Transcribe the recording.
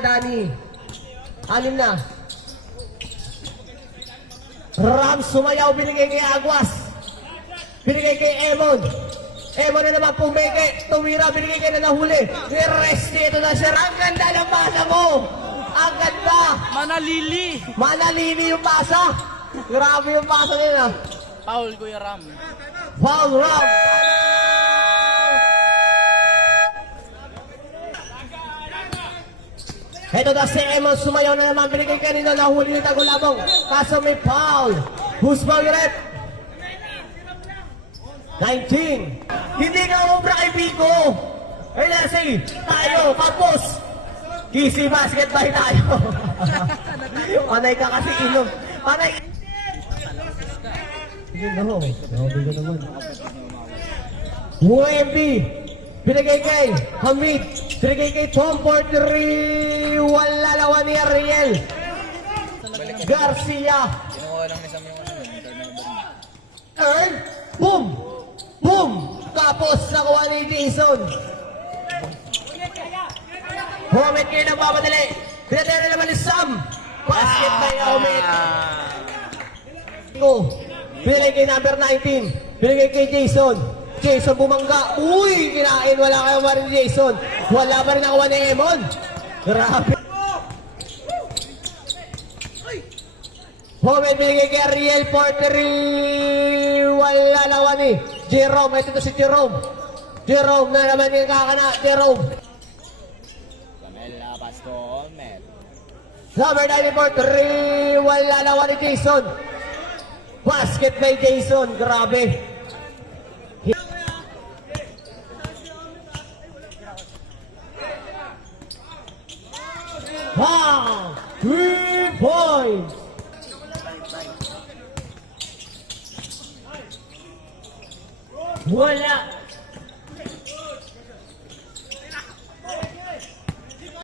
Dani. 6 na. Ram sumayaw, binigay kay Aguas. Binigay kay Emon. Emon na naman pumigay. Tumira, binigay kay na nahuli. Niresti, ito na siya. Ang ganda ng pasa mo. Ang ganda. Manalili. Manalili yung pasa. Grabe yung pasa nila. Paul, Kuya Ram. Foul, Ram. Ito na si Emon, sumayaw na naman, binigay kanino, nahuli yung Tagulabong. Kaso may foul. Who's foul rep? 19. Hindi ka obra kay Pico. Ay nasi, tayo, kapos. Kisi basket ba tayo? Panay ka kasi inom. Panay. Hindi na ho. Sabi ko naman. UMB. Binigay kay Hamid. Binigay kay Tom Portery. Wala lawan ni Ariel Garcia. Kinuha lang ni Sam yung turnover. Earn. Boom. Boom. Tapos nakuha ni Jason. Humid kayo na papadali. Pinatera naman ni Sam. Basket na yung Humid. Binigay kay number 19. Binigay kay Jason. Jason bumangga. Uy, kinain. Wala kayo pa rin Jason. Wala pa rin nakuha ni Emon. Grabe. Humid binigay kay Ariel Portery. Wala nakuha ni Jerome. Ito si Jerome. Jerome na naman yung kakana. Jerome. Camela Pastor, Mel. Number 94, wala nakuha ni Jason. Basket by Jason. Grabe. Wow! 3 points! Wala.